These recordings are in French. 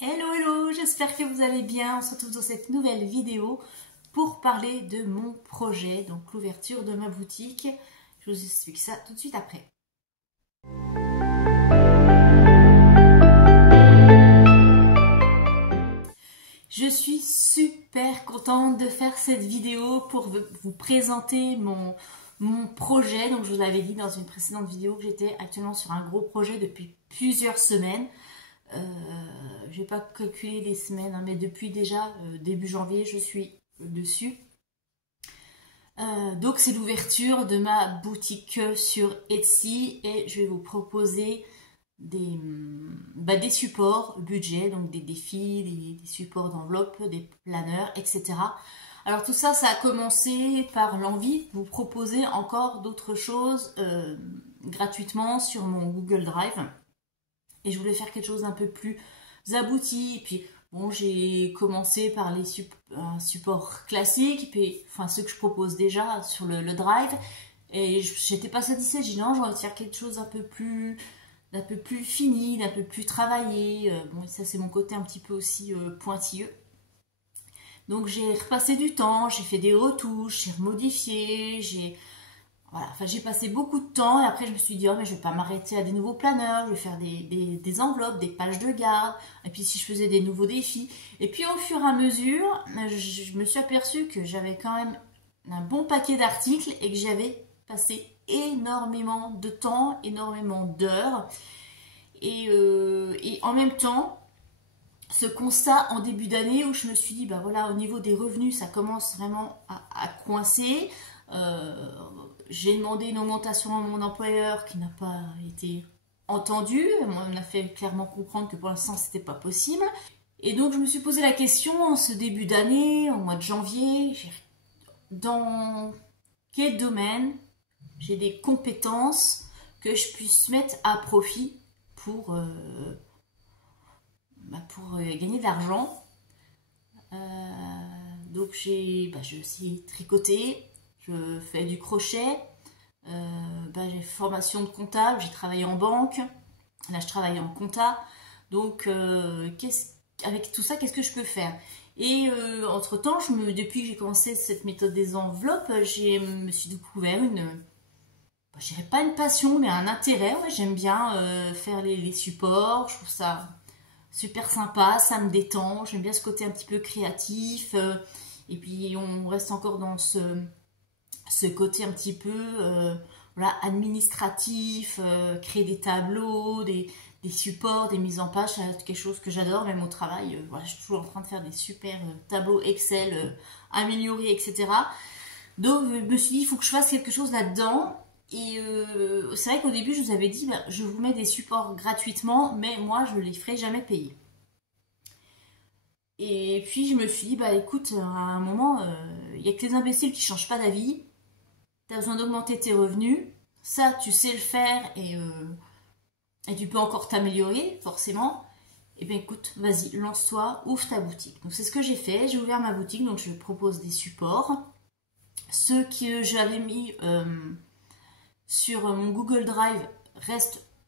Hello hello, j'espère que vous allez bien. On se retrouve dans cette nouvelle vidéo pour parler de mon projet, donc l'ouverture de ma boutique. Je vous explique ça tout de suite après. Je suis super contente de faire cette vidéo pour vous présenter mon projet. Donc je vous l'avais dit dans une précédente vidéo que j'étais actuellement sur un gros projet depuis plusieurs semaines. Je vais pas calculer les semaines, hein, mais depuis déjà début janvier, je suis dessus. Donc c'est l'ouverture de ma boutique sur Etsy et je vais vous proposer des supports budget, donc des défis, des supports d'enveloppe, des planeurs, etc. Alors tout ça, ça a commencé par l'envie de vous proposer encore d'autres choses gratuitement sur mon Google Drive. Et je voulais faire quelque chose d'un peu plus abouti. Et puis, bon, j'ai commencé par les supports classiques, puis, enfin, ceux que je propose déjà sur le Drive. Et j'étais pas satisfaite. J'ai dit non, j'ai envie de faire quelque chose d'un peu plus fini, d'un peu plus travaillé. Bon, ça, c'est mon côté un petit peu aussi pointilleux. Donc, j'ai repassé du temps, j'ai fait des retouches, j'ai remodifié, voilà, enfin, j'ai passé beaucoup de temps et après je me suis dit, oh, mais je vais pas m'arrêter à des nouveaux planeurs, je vais faire des enveloppes, des pages de garde, et puis si je faisais des nouveaux défis. Et puis au fur et à mesure, je me suis aperçue que j'avais quand même un bon paquet d'articles et que j'avais passé énormément de temps, énormément d'heures. Et en même temps, ce constat en début d'année où je me suis dit, bah voilà, au niveau des revenus, ça commence vraiment à coincer. J'ai demandé une augmentation à mon employeur qui n'a pas été entendue. Moi, on m'a fait clairement comprendre que pour l'instant, c'était pas possible. Et donc, je me suis posé la question en ce début d'année, au mois de janvier, dans quel domaine j'ai des compétences que je puisse mettre à profit pour gagner de l'argent. Donc, je sais tricoter. Je fais du crochet, j'ai formation de comptable, j'ai travaillé en banque, là je travaille en compta, donc avec tout ça, qu'est-ce que je peux faire? Et entre-temps, depuis que j'ai commencé cette méthode des enveloppes, je me suis découvert je dirais pas une passion, mais un intérêt. Ouais, j'aime bien faire les supports, je trouve ça super sympa, ça me détend, j'aime bien ce côté un petit peu créatif, et puis on reste encore dans ce côté un petit peu voilà, administratif, créer des tableaux, des supports, des mises en page, c'est quelque chose que j'adore, même au travail. Voilà, je suis toujours en train de faire des super tableaux Excel améliorés, etc. Donc je me suis dit, il faut que je fasse quelque chose là-dedans. Et c'est vrai qu'au début, je vous avais dit, je vous mets des supports gratuitement, mais moi, je ne les ferai jamais payer. Et puis je me suis dit, écoute, à un moment, il n'y a que les imbéciles qui ne changent pas d'avis. Tu as besoin d'augmenter tes revenus, ça tu sais le faire et tu peux encore t'améliorer forcément. Et bien écoute, vas-y, lance-toi, ouvre ta boutique. Donc c'est ce que j'ai fait, j'ai ouvert ma boutique, donc je propose des supports. Ceux que j'avais mis sur mon Google Drive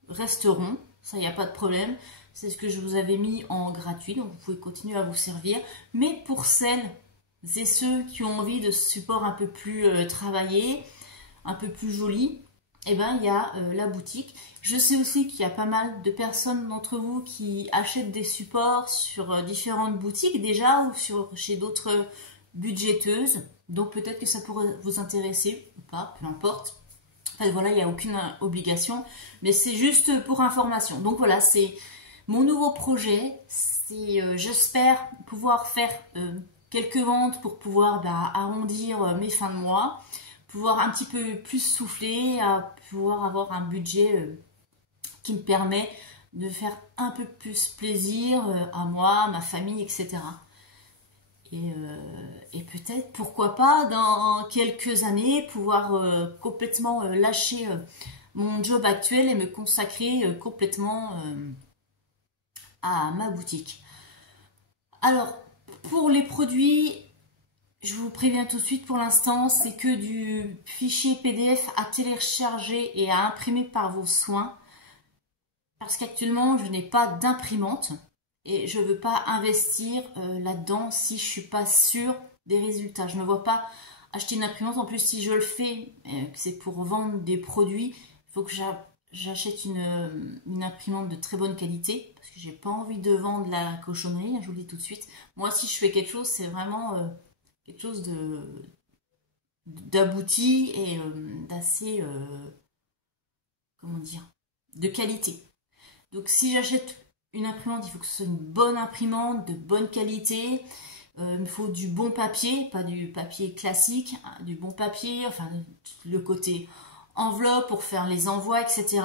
resteront, ça il n'y a pas de problème. C'est ce que je vous avais mis en gratuit, donc vous pouvez continuer à vous servir. Mais pour celles et ceux qui ont envie de ce support un peu plus travaillé, un peu plus joli, et il y a la boutique. Je sais aussi qu'il y a pas mal de personnes d'entre vous qui achètent des supports sur différentes boutiques déjà ou chez d'autres budgéteuses. Donc peut-être que ça pourrait vous intéresser ou pas, peu importe. Enfin voilà, il n'y a aucune obligation, mais c'est juste pour information. Donc voilà, c'est mon nouveau projet. J'espère pouvoir faire quelques ventes pour pouvoir arrondir mes fins de mois, pouvoir un petit peu plus souffler, à pouvoir avoir un budget qui me permet de faire un peu plus plaisir à moi, à ma famille, etc. Et peut-être, pourquoi pas, dans quelques années, pouvoir complètement lâcher mon job actuel et me consacrer complètement à ma boutique. Alors, pour les produits, je vous préviens tout de suite, pour l'instant, c'est que du fichier PDF à télécharger et à imprimer par vos soins. Parce qu'actuellement, je n'ai pas d'imprimante. et je veux pas investir là-dedans si je suis pas sûre des résultats. Je ne vois pas acheter une imprimante. En plus, si je le fais, que c'est pour vendre des produits, il faut que j'achète une imprimante de très bonne qualité parce que j'ai pas envie de vendre la cochonnerie, je vous le dis tout de suite. Moi, si je fais quelque chose, c'est vraiment quelque chose d'abouti et d'assez, comment dire, de qualité. Donc si j'achète une imprimante, il faut que ce soit une bonne imprimante, de bonne qualité. Il me faut du bon papier, pas du papier classique, hein, du bon papier, enfin le côté enveloppe pour faire les envois, etc.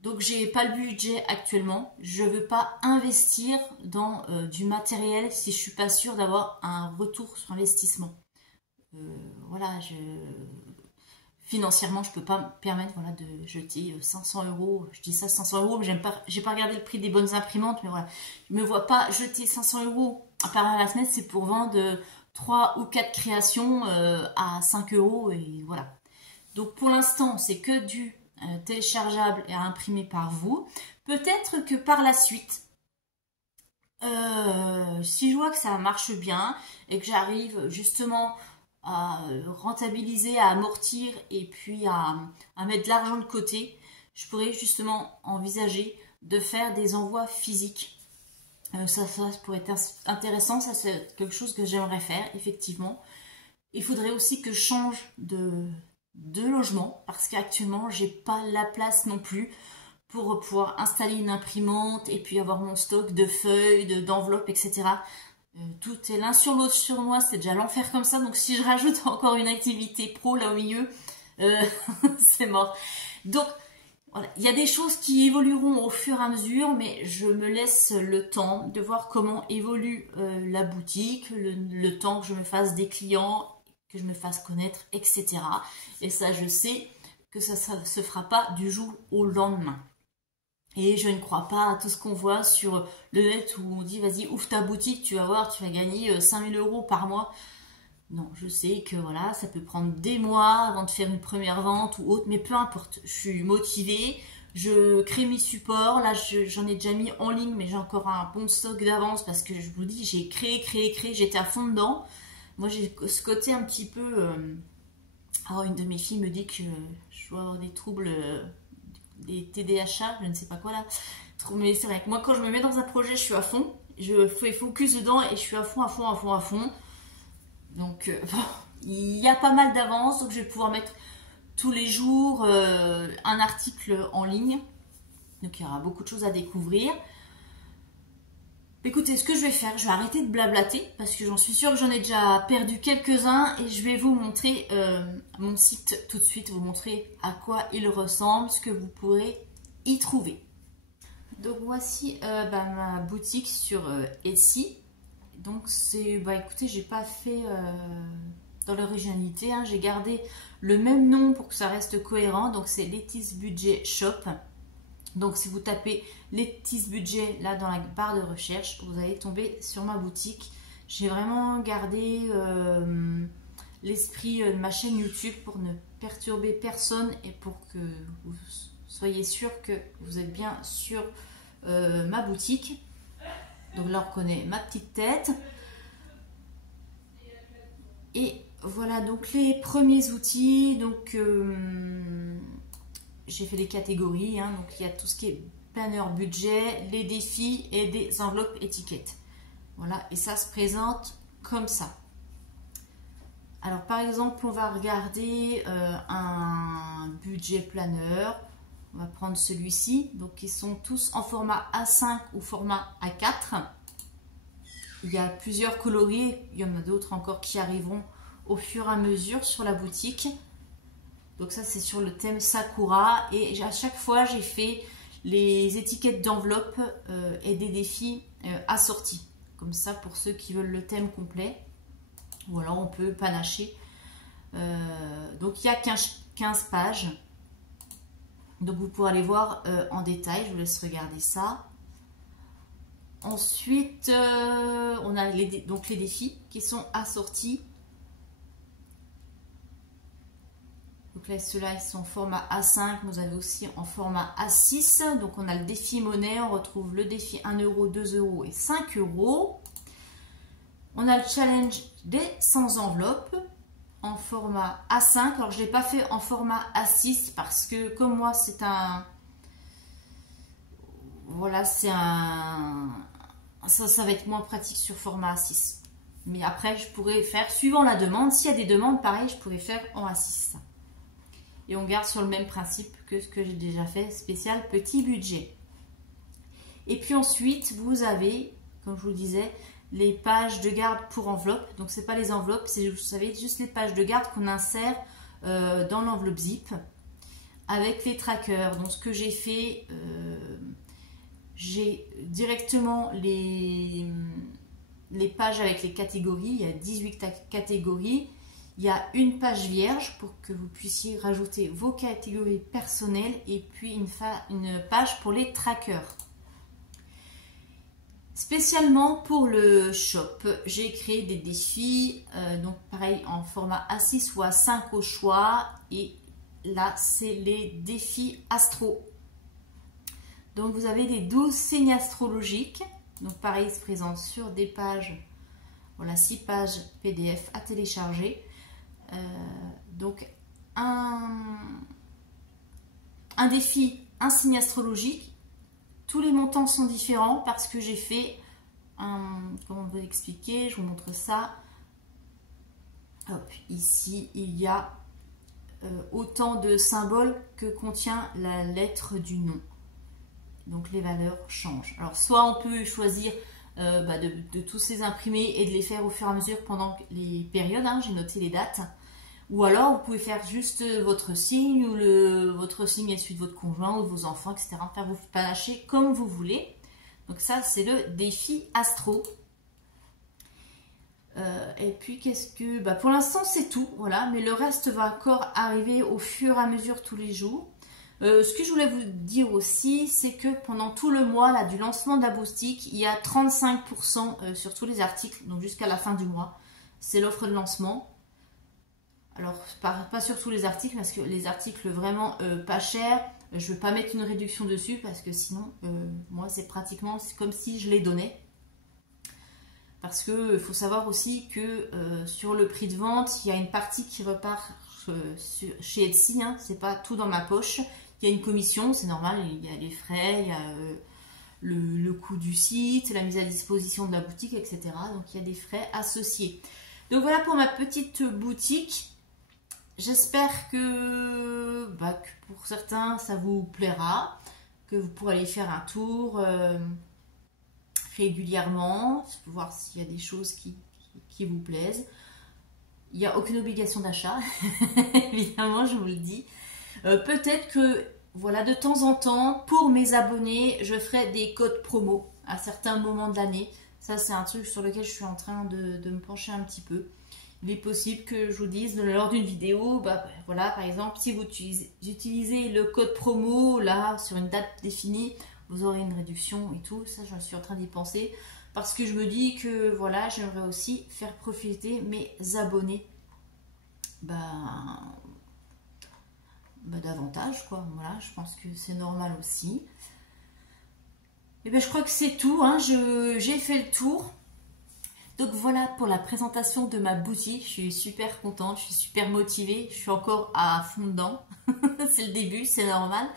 Donc j'ai pas le budget actuellement. Je veux pas investir dans du matériel si je suis pas sûre d'avoir un retour sur investissement. Voilà, financièrement, je peux pas me permettre, voilà, de jeter 500 euros. Je dis ça 500 euros, mais j'ai pas regardé le prix des bonnes imprimantes, mais voilà, je me vois pas jeter 500 euros par la semaine. C'est pour vendre 3 ou 4 créations à 5 euros et voilà. Donc pour l'instant, c'est que du téléchargeable et à imprimer par vous. Peut-être que par la suite, si je vois que ça marche bien et que j'arrive justement à rentabiliser, à amortir et puis à mettre de l'argent de côté, je pourrais justement envisager de faire des envois physiques. Ça pourrait être intéressant, ça c'est quelque chose que j'aimerais faire effectivement. Il faudrait aussi que je change de logement parce qu'actuellement j'ai pas la place non plus pour pouvoir installer une imprimante et puis avoir mon stock de feuilles, d'enveloppes, etc. Tout est l'un sur l'autre sur moi, c'est déjà l'enfer comme ça, donc si je rajoute encore une activité pro là au milieu, c'est mort. Donc voilà, il y a des choses qui évolueront au fur et à mesure, mais je me laisse le temps de voir comment évolue la boutique, le temps que je me fasse des clients, que je me fasse connaître, etc. Et ça, je sais que ça se fera pas du jour au lendemain. Et je ne crois pas à tout ce qu'on voit sur le net où on dit vas-y ouvre ta boutique, tu vas voir, tu vas gagner 5000 euros par mois. Non, je sais que voilà, ça peut prendre des mois avant de faire une première vente ou autre, mais peu importe, je suis motivée, je crée mes supports, là j'en ai déjà mis en ligne, mais j'ai encore un bon stock d'avance parce que je vous dis, j'ai créé, j'étais à fond dedans. Moi j'ai ce côté un petit peu... Alors une de mes filles me dit que je dois avoir des troubles... des TDAH, je ne sais pas quoi là. Mais c'est vrai que moi quand je me mets dans un projet, je suis à fond. Je fais focus dedans et je suis à fond. Donc bon, il y a pas mal d'avance, donc je vais pouvoir mettre tous les jours un article en ligne. Donc il y aura beaucoup de choses à découvrir. Écoutez, ce que je vais faire, je vais arrêter de blablater parce que j'en suis sûre que j'en ai déjà perdu quelques-uns et je vais vous montrer mon site tout de suite, vous montrer à quoi il ressemble, ce que vous pourrez y trouver. Donc voici ma boutique sur Etsy. Donc c'est, écoutez, j'ai pas fait dans l'originalité, hein, j'ai gardé le même nom pour que ça reste cohérent. Donc c'est Letty's Budget Shop. Donc si vous tapez Letty's Budget là dans la barre de recherche, vous allez tomber sur ma boutique. J'ai vraiment gardé l'esprit de ma chaîne YouTube pour ne perturber personne et pour que vous soyez sûr que vous êtes bien sur ma boutique. Donc là on reconnaît ma petite tête. Et voilà donc les premiers outils. Donc j'ai fait des catégories, hein, donc il y a tout ce qui est planeur budget, les défis et des enveloppes étiquettes. Voilà, et ça se présente comme ça. Alors par exemple, on va regarder un budget planeur. On va prendre celui-ci. Donc ils sont tous en format A5 ou format A4. Il y a plusieurs coloris, il y en a d'autres encore qui arriveront au fur et à mesure sur la boutique. Donc ça c'est sur le thème Sakura et à chaque fois j'ai fait les étiquettes d'enveloppe et des défis assortis. Comme ça pour ceux qui veulent le thème complet. Ou alors on peut panacher. Donc il y a 15 pages. Donc vous pourrez aller voir en détail, je vous laisse regarder ça. Ensuite on a donc les défis qui sont assortis. Donc là, ceux-là, ils sont en format A5. Vous avez aussi en format A6. Donc on a le défi monnaie. On retrouve le défi 1 euro, 2 euros et 5 euros. On a le challenge des 100 enveloppes en format A5. Alors je ne l'ai pas fait en format A6 parce que comme moi, c'est un... Voilà, c'est un... Ça va être moins pratique sur format A6. Mais après, je pourrais faire, suivant la demande, s'il y a des demandes, pareil, je pourrais faire en A6. Et on garde sur le même principe que ce que j'ai déjà fait, spécial petit budget. Et puis ensuite, vous avez, comme je vous le disais, les pages de garde pour enveloppe. Donc, ce n'est pas les enveloppes, c'est, vous savez, juste les pages de garde qu'on insère dans l'enveloppe zip avec les trackers. Donc, ce que j'ai fait, j'ai directement les pages avec les catégories. Il y a 18 catégories. Il y a une page vierge pour que vous puissiez rajouter vos catégories personnelles et puis une page pour les trackers. Spécialement pour le shop, j'ai créé des défis, donc pareil en format A6 ou A5 au choix. Et là, c'est les défis astro. Donc vous avez les 12 signes astrologiques. Donc pareil, ils se présentent sur des pages, voilà, 6 pages PDF à télécharger. Donc un défi, un signe astrologique. Tous les montants sont différents parce que j'ai fait comment vous expliquer, je vous montre ça. Hop, ici il y a autant de symboles que contient la lettre du nom. Donc les valeurs changent. Alors soit on peut choisir de tous les imprimer et de les faire au fur et à mesure pendant les périodes, hein, j'ai noté les dates. Ou alors vous pouvez faire juste votre signe ou votre signe et celui de votre conjoint ou de vos enfants, etc. Faire vous panacher comme vous voulez. Donc ça c'est le défi astro. Et puis qu'est-ce que... pour l'instant c'est tout, voilà. Mais le reste va encore arriver au fur et à mesure tous les jours. Ce que je voulais vous dire aussi, c'est que pendant tout le mois là, du lancement de la boutique, il y a 35% sur tous les articles, donc jusqu'à la fin du mois. C'est l'offre de lancement. Alors, pas sur tous les articles, parce que les articles vraiment pas chers, je ne vais pas mettre une réduction dessus, parce que sinon, moi, c'est pratiquement comme si je les donnais. Parce qu'il faut savoir aussi que sur le prix de vente, il y a une partie qui repart chez Etsy, hein, c'est pas tout dans ma poche. Il y a une commission, c'est normal, il y a les frais, il y a le coût du site, la mise à disposition de la boutique, etc. Donc il y a des frais associés. Donc voilà pour ma petite boutique. J'espère que pour certains ça vous plaira, que vous pourrez aller faire un tour régulièrement, pour voir s'il y a des choses qui vous plaisent. Il n'y a aucune obligation d'achat, évidemment, je vous le dis. Peut-être que, voilà, de temps en temps, pour mes abonnés, je ferai des codes promo à certains moments de l'année. Ça, c'est un truc sur lequel je suis en train de me pencher un petit peu. Il est possible que je vous dise lors d'une vidéo, voilà, par exemple, si vous utilisez le code promo, là, sur une date définie, vous aurez une réduction et tout. Ça, je suis en train d'y penser. Parce que je me dis que, voilà, j'aimerais aussi faire profiter mes abonnés davantage, quoi. Voilà, je pense que c'est normal aussi. Et bien, je crois que c'est tout, hein. J'ai fait le tour. Donc voilà pour la présentation de ma boutique. Je suis super contente, je suis super motivée. Je suis encore à fond dedans. C'est le début, c'est normal.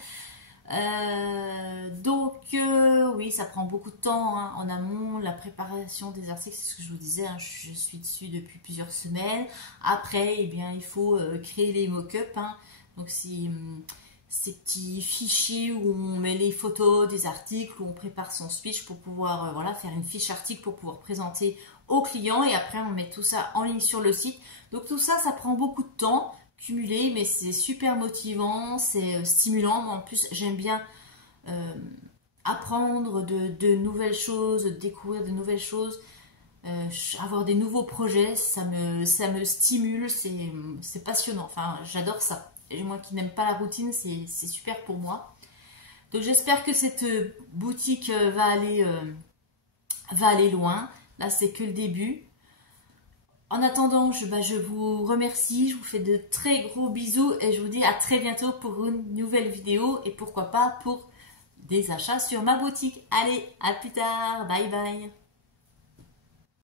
Oui, ça prend beaucoup de temps, hein, en amont, la préparation des articles, c'est ce que je vous disais, hein, je suis dessus depuis plusieurs semaines. Après, eh bien, il faut créer les mock-ups, hein. Donc ces petits fichiers où on met les photos des articles, où on prépare son speech pour pouvoir voilà, faire une fiche article pour pouvoir présenter aux clients, et après on met tout ça en ligne sur le site. Donc tout ça, ça prend beaucoup de temps cumulé, mais c'est super motivant, c'est stimulant. En plus, j'aime bien apprendre de nouvelles choses, découvrir de nouvelles choses, avoir des nouveaux projets, ça me stimule, c'est passionnant. Enfin, j'adore ça. Et moi qui n'aime pas la routine, c'est super pour moi. Donc j'espère que cette boutique va aller loin. Là, c'est que le début. En attendant, je vous remercie, je vous fais de très gros bisous et je vous dis à très bientôt pour une nouvelle vidéo et pourquoi pas pour des achats sur ma boutique. Allez, à plus tard, bye bye.